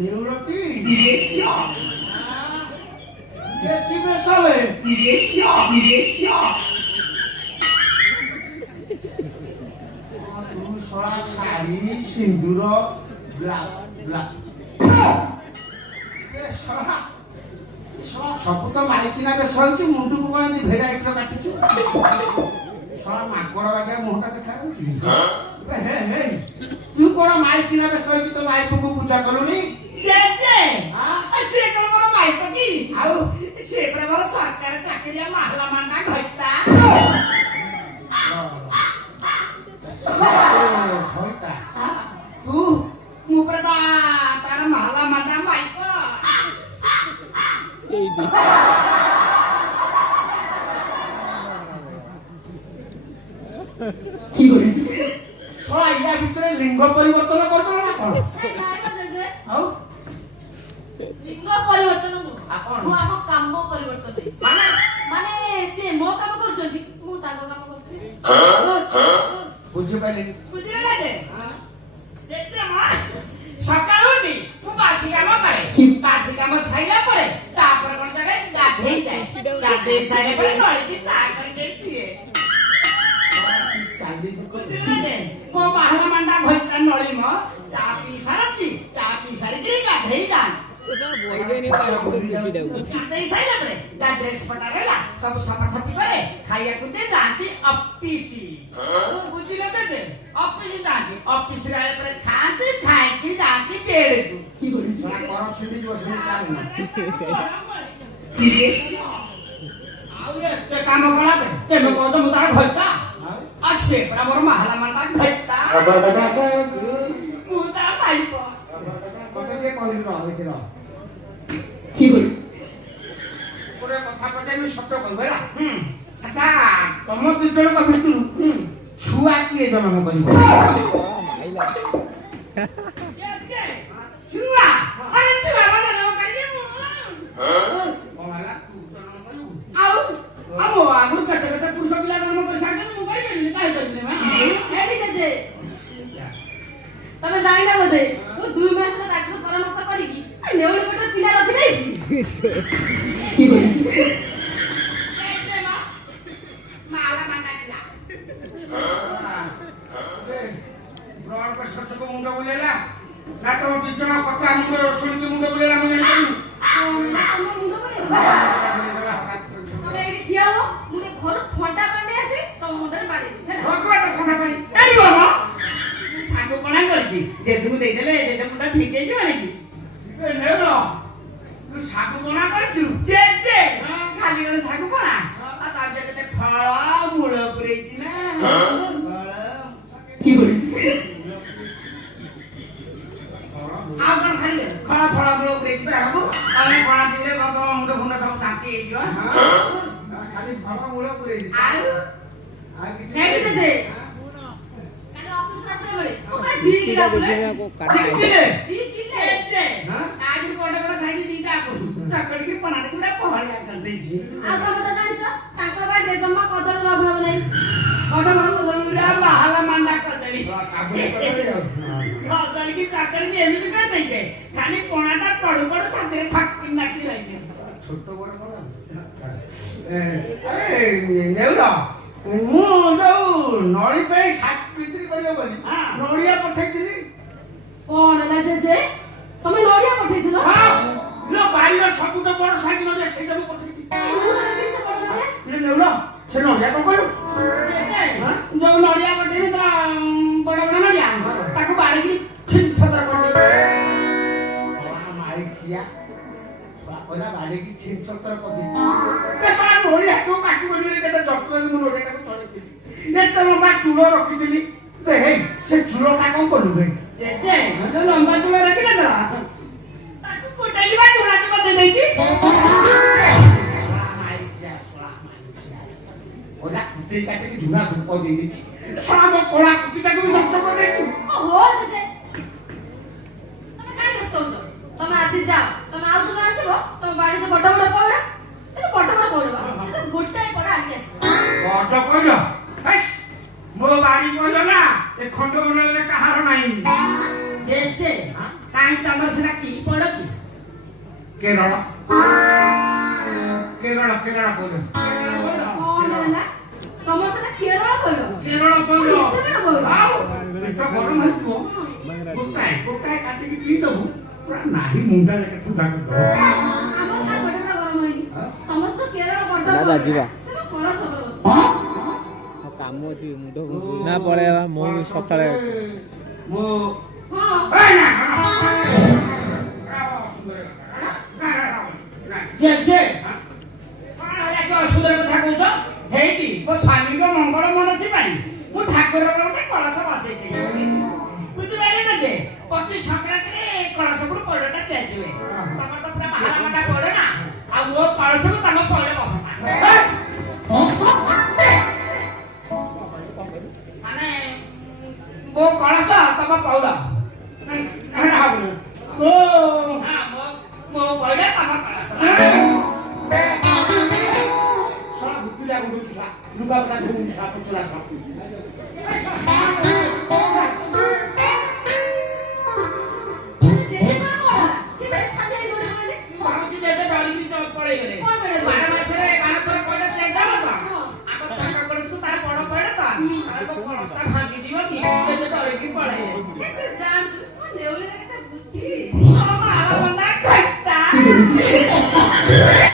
ନେଉଳଟି Direction. କି ବେଶରେ Direction. Direction. ତୁ ଶଳା ଶାଢ଼ୀ ସିନ୍ଦୁର ସବୁ ତ ମାଇକିନା ବେଶ ହଉଛି ମୁଣ୍ଡକୁ କଣ ଏମିତି ଭେରାଇଟିର କାଟିଛୁ ଶଳା ମାଙ୍କଡ ବାଗିଆ ମୁହଁଟା ଦେଖାଯାଉଛି ତୁ କଣ ମାଇକିନା ବେଶ ହଉଛି ତ ମାଇକକୁ ପୂଜା କରୁନି ସେ କଣ ମୋର ମାଇପ କି ଆଉ ସେ ପୁରା ମୋର ସରକାର ଚାକିରିଆ ମାହଲା ମାଣ୍ଡା ଘଇତା ତୁ ମୁଁ ପୁରା ତାର ମାହଲା ମାଣ୍ଡା ମାଇପ কি করে ଶଳା ୟା ଭିତରେ ଲିଙ୍ଗ ପରିବର୍ତ୍ତନ କରିଦେଲ ନା କଣ ଆଉ লিঙ্গ পরিবর্তন ଆପଣ ମୁଁ ଆମ କାମ ପରିବର୍ତ୍ତନ ଦେଇଛି ମାନେ ସେ ମୋ କାମ କରୁଛନ୍ତି ମୁଁ ତାଙ୍କ କାମ କରୁଛି ବୁଝିପାରିଲି ବୁଝିଲେ ନା ଯେତେ ସକାଳୁ ଉଠି ମୁଁ ବାସି କାମ କରେ ବାସି କାମ ସାଇଲା ପରେ ତାପରେ କଣ କରେ ଗାଧେଇ ଯାଏ ଗାଧେଇ ସାଇଲା ପରେ ନଳିକି ଚା କରିକି ପିଏ ବୁଝିଲେ ମୋ ବାହାନା ମାଣ୍ଡା ଘଇତା ନଳି ମୋ ଚା ପିଇ ସାରନ୍ତି ଚା ପିଇ ସାରିକି ଗାଧେଇ ଯାଆନ୍ତି ଗାଧେଇ ସାଇଲା ପରେ ତା ଡ୍ରେସ୍ ପଟା ରହିଲା ସବୁ ସଫାସଫି କରେ ଖାଇବାକୁ ଦେଇ ଯାଆନ୍ତି ଅଫିସ ବୁଝିଲେ ଯେ ଅଫିସ ଯାଆନ୍ତି ଅଫିସରେ ଆଇଲା ପରେ ଖାଆନ୍ତି ଖାଇକି ଯାଆନ୍ତି ବେଡକୁ কি করে କର ଛିଣ୍ଡି ଯିବ ସେମିତି କାମ ଆଉ ଏତେ କାମ କଲାବେ ତେମେ କହୁଛ ମୁଁ ତାର ଘଇତା ଆଉ ସେ ପୁରା ମୋର ମାହଲା ମାଣ୍ଡା ଘଇତା ମୁଁ ତା ପାଇପ ମତେ ଟିକେ କହିବି ରହିଥିଲ কি করে ଗୋଟେ କଥା ପଚାରିବି ସତ୍ୟ କହିବ ହେଲା ଆଚ୍ଛା ତମ ଦୁଇ ଜଣଙ୍କ ଭିତରୁ ଛୁଆ କିଏ ଜନ୍ମ କରିବ ଛୁଆ ଆରେ ଛୁଆ ମାନେ ଜନ୍ମ କରିବି ମୁଁ କଣ ହେଲା ତୁ ଜନ୍ମ କରିବୁ ଆଉ ଆମ ଆଗରୁ କେତେ କେତେ ପୁରୁଷ ପିଲା ଜନ୍ମ କରି ସାରିଛନ୍ତି ମୁଁ କରିପାରିବିନି କାହିଁ କରିବିନି ଏଠି ଜେଜେ ତମେ ଜାଣିନା ବୋଧେ ମୁଁ 2 ମାସର ଡାକ୍ତର ପରାମର୍ଶ କରିକି ନେଉଳି ପେଟର ପିଲା ରଖି ଦେଇଛି কি করে ମାଲା ମାଣ୍ଡା ଥିଲା ବ୍ଲଡ ପ୍ରେସର ତକ ମୁଣ୍ଡ ବୁଲେଇଲା ନା ତମ ଦୁଇ ଜଣ କଥା ମୁଣ୍ଡ ଶୁଣିକି ମୁଣ୍ଡ ବୁଲେଇଲା ମୁଁ ଜାଣିପାରିବି ତମେ ଏଠି ଠିଆ ହୁଅ ମୁଁ ଟିକେ ଘରୁ ଥଣ୍ଡା ପାଣି ଆସି ତମ ମୁଣ୍ଡରେ ବାଡେଇବି ହେଲା ଥଣ୍ଡା ପାଣି ଏଇ ବାବା ଶାଗ ପଣା କରିଛି ଜେଜେକୁ ଦେଇଦେଲେ ଜେଜେ ମୁଣ୍ଡ ଠିକ ହେଇଯିବ ନାକି ନେଉଳ ତୁ ଶାଗ ବଣା କରିଛୁ ଜେଜେ ଖାଲି ଗୋଟେ ଶାଗ ପଣା ଆଉ ତା ଦେହରେ କେତେ ଫଳ ମୂଳ ପୁରେଇଛି ନା ଫଳ কি করে ଆଉ କଣ ଖାଲି ଫଳ ଫଳ ମୂଳ ପୁରେଇଛି ପୁରା ହବ ଆମେ ପଣା ପିଇଲେ ତମ ମୁଣ୍ଡ ଫୁଣ୍ଡ ସବୁ ଶାନ୍ତି ହେଇଯିବ ଖାଲି ଫଳ ମୂଳ ପୁରେଇଛି ଆଉ କିଛି ଏଠି ଜେଜେ କାଲି ଅଫିସ ଆସିଲା ବେଳେ ମୋ ପାଇଁ 2 କିଲୋ ବୁଲେଟ 2 କିଲୋ ଜେଜେ ଆଜି ବଡ ବଡ ସାଇଜ ଦିଟା ଚକଡିକି ପଣାରେ ପୁରା ପହଳିଆ କରିଦେଇଛି ଆଉ ତମେ ତ ଜାଣିଛ ତାଙ୍କ ବାଡିରେ ଜମା କଦଳୀର ଅଭାବ ନାହିଁ ବଡ ବଡ କଦଳୀ ପୁରା ବାହାଲା ମାଣ୍ଡା କରିଦେଲି କାବୁଲି କଦଳୀ କି ଚକଡିକି ଏମିତି କରିଦେଇଛେ ଖାଲି ପଣାଟା ପଡୁ ପଡୁ ଛାତିରେ ଠାକି ନାକି ରହିଛି ଛୋଟ ବଡ କଣ ଆରେ ନେଉଳ ମୁଁ ଯୋଉ ନଳି ପାଇଁ ଶାଗ ବିକ୍ରି କରିବ ବୋଲି ନଡ଼ିଆ ପଠେଇଥିଲି କଣ ହେଲା ଜେଜେ ତମେ ନଡିଆ ପଠେଇଥିଲ ବାড়ির ସବୁଠୁ ବଡ ସାଇଜ ନଡ଼ିଆ ସେଇଟା ମୁଁ ପଠେଇଛି ମୁଁ ତ ଦେଖିଛି ସେ ବଡ ନଡିଆ ନେଉଳ ସେ ନଡ଼ିଆ କଣ କଲୁ ଯୋଉ ନଡିଆ ପଠେଇବି ତା ବଡ ବଡ ନଡିଆ ତାକୁ ବାଡିକି ଛିଞ୍ଚତର କରିଦେବି ମାଇକିଆ କହିଲା ବାଡିକି ଛିଞ୍ଚତର କରିଦେଇଛି ନଡ଼ିଆ ତୁ କାଟିବନି କେତେ ଯତ୍ନରେ ମୁଁ ନଡ଼ିଆଟାକୁ ଚଢେଇଥିଲି ଏତେ ଲମ୍ବା ଚୂଳ ରଖିଥିଲି ହେଇ ସେ ଚୂଳଟା କଣ କଲୁ ଭାଇ ଜେଜେ ଲମ୍ବା ଚୁଳ ରଖିଲେ ତ ତାକୁ ଫୁଟେଇକି ବା ଚୁରାଟି ବଦେଇ ଦେଇଛି କଲା କୁଟେଇ କାଟିକି ଝୁଣା ଧୂପ ଦେଇଦେଇଛି ମୋ କଳା କୁଟିଟାକୁ ବି ନଷ୍ଟ କରିଦେଇଛୁ ଓହୋ ଜେଜେ ତମେ କାଇଁ ବ୍ୟସ୍ତ ହଉଛ ତମେ ଆଜି ଯାଅ ତମେ ଆଉ ଦିନ ଆସିବ ତମ ବାଡିରେ ବଡ ବଡ ପଇଡା ବଡ ବଡ ପଇଡା ସେଟା ଗୋଟାଏ ପଇଡା ଆଣିକି ଆସିବ ବଡ କହିଲ ମୋ ବାଡି କହିଲ ନା ଏ ଖଣ୍ଡ ମଣ୍ଡଳରେ କାହାର ନାହିଁ ଜେଜେ ତା କାହିଁ ତମର ସେଟା କି ପଡ କି କେରଳ କେରଳ କେରଳ ପଇଡ କଣ ହେଲା ତମର ସେଟା କେରଳ ପଇଡ କେରଳ ପଇଡ ଏତେ ବଡ ପଇଡ ଆଉ ପେଟ ଗରମ ହେଇଥିବ ଗୋଟାଏ କାଟିକି ପିଇଦବୁ ପୁରା ନାହିଁ ମୁଣ୍ଡା ଲେଖା ଥଣ୍ଡା କରିଦବ ଆମର କାହା ପେଟଟା ଗରମ ହେଇନି ତମର ତ କେରଳ ବଡ ଦାଦା ଯିବା। ସେଟା କଳସ ବଳ କାମ ଅଛି ମୁଣ୍ଡ ନା ପଳେଇବା ମୁଁ ବି ସକାଳେ ମୁଁ ହଁ ଯେ ଯେ କଣ ହେଲା କି ଅସୁନ୍ଦର କଥା କହୁଛ ହେଇଟି ମୋ ସ୍ୱାମୀଙ୍କ ମଙ୍ଗଳ ମନସି ପାଇଁ ମୁଁ ଠାକୁରର ଗୋଟେ କଳସ ବସେଇଥିଲି ବୁଝିପାରିଲେ ନା ଯେ ପ୍ରତି ସଂକ୍ରାନ୍ତିରେ କଳସକୁ ପଇଡ଼ଟା ଚେଞ୍ଜ ହୁଏ ତମର ତ ପୁରା ମହାରାମାଟା ପଇଡ଼ ନା ଆଉ ମୋ କଳସକୁ ତମ ପଇଡ଼ ବସନା ମାନେ ମୋ କଳସ ତମ ପଇଡ଼ তো ହଁ ମୋ ପଇଡ଼ ତମ କଳସ সারা ভুতুলা গুলো সা লুকা পড়া ঘুম সা পচলা সা ଜେଜେ କଣ କଲା ସେ ତ ଛାଡି ଦଉଡେ କହିଲେ ଭାବୁଛି ଯେ ଡରିକି ପଳେଇଗଲେ କଣ ପଳେଇଗଲେ? 12 ମାସରେ 12 ଥର ପଇଡ଼ ଚେଞ୍ଜ ହବ ତ ଆମ ଛୋଟ କଳସକୁ ତାର ବଡ଼ ପଇଡ଼ ତ ଆଉ କଳସଟା ଭାଙ୍ଗି ଯିବ କି ଯେ ଡରିକି ପଳେଇଲେ ସେ ଜାଣୁ ମୋ ନେଉଳିରେ କେତେ ବୁଦ୍ଧି Oh, malah menakutkan.